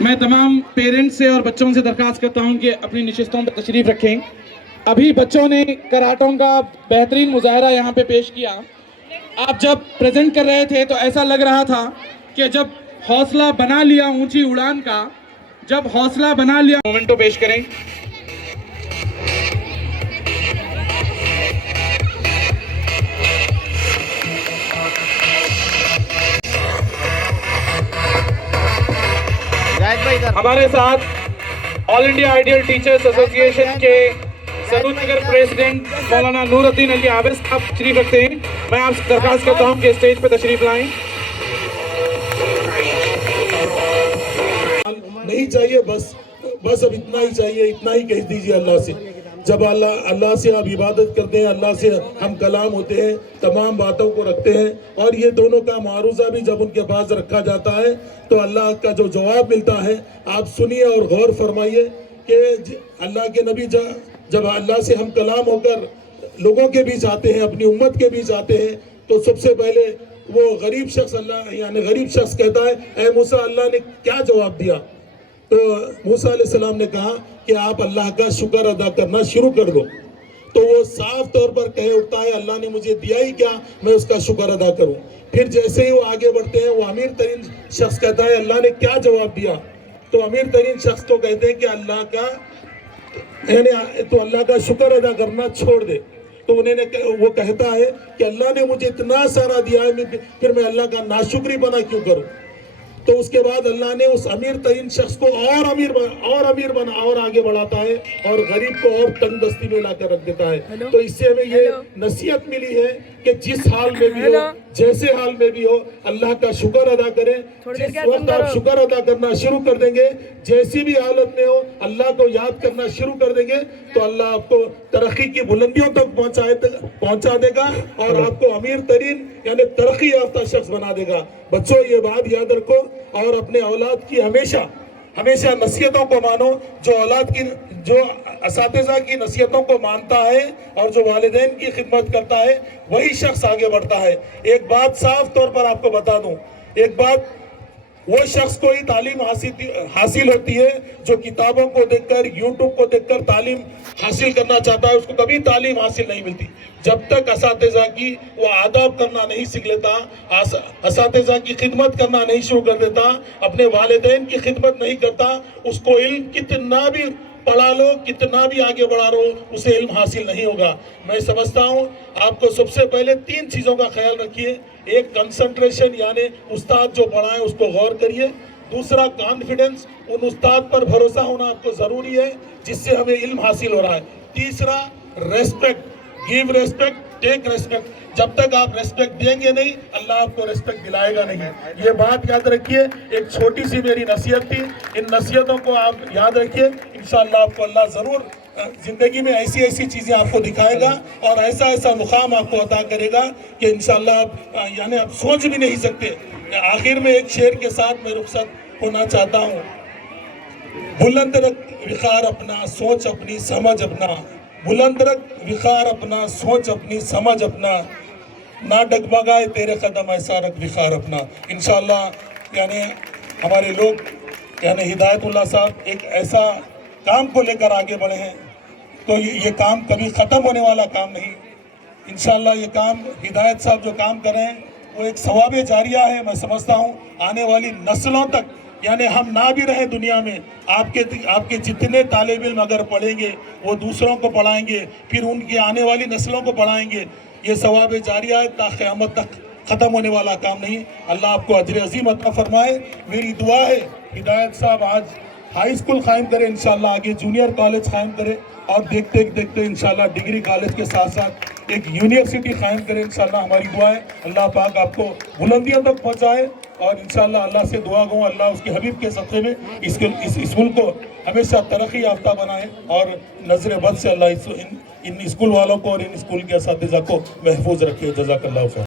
میں تمام پیرنٹس سے اور بچوں سے درخواست کرتا ہوں کہ اپنی نشستوں پر تشریف رکھیں۔ ابھی بچوں نے کراٹوں کا بہترین مظاہرہ یہاں پہ پیش کیا۔ آپ جب پریزنٹ کر رہے تھے تو ایسا لگ رہا تھا کہ جب حوصلہ بنا لیا اونچی اڑان کا، جب حوصلہ بنا لیا مومنٹو پیش کریں۔ ہمارے ساتھ آل انڈیا آئیڈیل ٹیچرز ایسوسی ایشن کے سدود نگر پریزیڈنٹ مولانا نور الدین علی عابر صاحب تشریف رکھتے ہیں۔ میں آپ سے درخواست کرتا ہوں کہ اسٹیج پہ تشریف لائیں۔ نہیں چاہیے، بس اب اتنا ہی چاہیے، اتنا ہی کہہ دیجئے اللہ سے۔ جب اللہ سے آپ عبادت کرتے ہیں، اللہ سے ہم کلام ہوتے ہیں، تمام باتوں کو رکھتے ہیں، اور یہ دونوں کا معروضہ بھی جب ان کے پاس رکھا جاتا ہے تو اللہ کا جو جواب ملتا ہے آپ سنیے اور غور فرمائیے کہ اللہ کے نبی جب اللہ سے ہم کلام ہو کر لوگوں کے بیچ آتے ہیں، اپنی امت کے بیچ آتے ہیں، تو سب سے پہلے وہ غریب شخص کہتا ہے اے موسیٰ، اللہ نے کیا جواب دیا؟ تو موسیٰ علیہ السلام نے کہا کہ آپ اللہ کا شکر ادا کرنا شروع کر دو۔ تو وہ صاف طور پر کہہ اٹھتا ہے اللہ نے مجھے دیا ہی کیا، میں اس کا شکر ادا کروں۔ پھر جیسے ہی وہ آگے بڑھتے ہیں، وہ امیر ترین شخص کہتا ہے اللہ نے کیا جواب دیا؟ تو امیر ترین شخص کو کہتے ہیں کہ اللہ کا شکر ادا کرنا چھوڑ دے۔ تو وہ کہتا ہے کہ اللہ نے مجھے اتنا سارا دیا ہے، پھر میں اللہ کا ناشکری بنا کیوں کروں؟ تو اس کے بعد اللہ نے اس امیر ترین شخص کو اور امیر بنا اور آگے بڑھاتا ہے، اور غریب کو اور تنگ دستی میں لا کر رکھ دیتا ہے۔ تو اس سے ہمیں یہ نصیحت ملی ہے کہ جس حال میں بھی ہو، جیسے حال میں بھی ہو، اللہ کا شکر ادا کریں۔ جس وقت آپ شکر ادا کرنا شروع کر دیں گے، جیسی بھی حالت میں ہو اللہ کو یاد کرنا شروع کر دیں گے، تو اللہ آپ کو ترقی کی بلندیوں تک پہنچا دے گا اور آپ کو امیر ترین یعنی ترقی یافتہ شخص بنا دے گا۔ بچوں یہ بات یاد رکھو اور اپنے اولاد کی ہمیشہ نصیحتوں کو مانو۔ جو اساتذہ کی نصیحتوں کو مانتا ہے اور جو والدین کی خدمت کرتا ہے، وہی شخص آگے بڑھتا ہے۔ ایک بات صاف طور پر آپ کو بتا دوں، وہ شخص کو ہی تعلیم حاصل ہوتی ہے جو کتابوں کو دیکھ کر، یوٹیوب کو دیکھ کر تعلیم حاصل کرنا چاہتا ہے، اس کو کبھی تعلیم حاصل نہیں ملتی۔ جب تک اساتذہ کی وہ آداب کرنا نہیں سیکھ لیتا، اساتذہ کی خدمت کرنا نہیں شروع کر دیتا، اپنے والدین کی خدمت نہیں کرتا، اس کو علم کتنا بھی پڑھا لو، کتنا بھی آگے بڑھا لو، اسے علم حاصل نہیں ہوگا۔ میں سمجھتا ہوں آپ کو سب سے پہلے 3 چیزوں کا خیال رکھیے۔ ایک کنسنٹریشن، یعنی استاد جو پڑھائیں اس کو غور کریے۔ دوسرا کانفیڈنس، ان استاد پر بھروسہ ہونا آپ کو ضروری ہے جس سے ہمیں علم حاصل ہو رہا ہے۔ تیسرا ریسپیکٹ، گیو ریسپیکٹ، ٹیک ریسپیکٹ۔ جب تک آپ ریسپیکٹ دیں گے نہیں، اللہ آپ کو ریسپیکٹ دلائے گا نہیں۔ یہ بات یاد رکھیے۔ ایک چھوٹی سی میری نصیحت تھی، ان نصیحتوں کو آپ یاد رکھیے۔ انشاءاللہ آپ کو اللہ ضرور زندگی میں ایسی چیزیں آپ کو دکھائے گا اور ایسا مقام آپ کو عطا کرے گا کہ انشاءاللہ آپ سوچ بھی نہیں سکتے۔ آخر میں ایک شعر کے ساتھ میں رخصت ہونا چاہتا ہوں۔ بلند رکھ وقار اپنا، سوچ اپنی، سمجھ اپنا۔ بلند رکھ وقار اپنا، سوچ اپنی، سمجھ اپنا۔ نہ ڈگمگائے تیرے قدم، ایسا رکھ وقار اپنا۔ انشاءاللہ ہمارے لوگ ہدایت اللہ صاحب ایک ایسا کام کو لے کر آگے بڑھے ہیں، تو یہ کام کبھی ختم ہونے والا کام نہیں۔ انشاءاللہ یہ کام ہدایت صاحب جو کام کر رہے ہیں وہ ایک ثواب جاریہ ہے۔ میں سمجھتا ہوں آنے والی نسلوں تک، ہم نہ بھی رہیں دنیا میں، آپ کے جتنے طالب علم اگر پڑھیں گے وہ دوسروں کو پڑھائیں گے، پھر ان کی آنے والی نسلوں کو پڑھائیں گے۔ یہ ثواب جاریہ ہے، تا قیامت تک ختم ہونے والا کام نہیں۔ اللہ آپ کو اجر عظیم عطا فرمائے۔ میری دعا ہے ہدایت صاحب آج ہائی اسکول قائم کرے، انشاءاللہ آگے جونیئر کالج قائم کرے، اور دیکھتے انشاءاللہ ڈگری کالج کے ساتھ ساتھ ایک یونیورسٹی قائم کرے۔ انشاءاللہ ہماری دعا ہے اللہ پاک آپ کو بلندیوں تک پہنچائے، اور انشاءاللہ اللہ سے دعا گو اللہ اس کے حبیب کے صدقے میں اس اسکول کو ہمیشہ ترقی یافتہ بنائے، اور نظر بد سے اللہ ان اسکول والوں کو اور ان اسکول کے اساتذہ کو محفوظ رکھے۔ جزاک اللہ خیر۔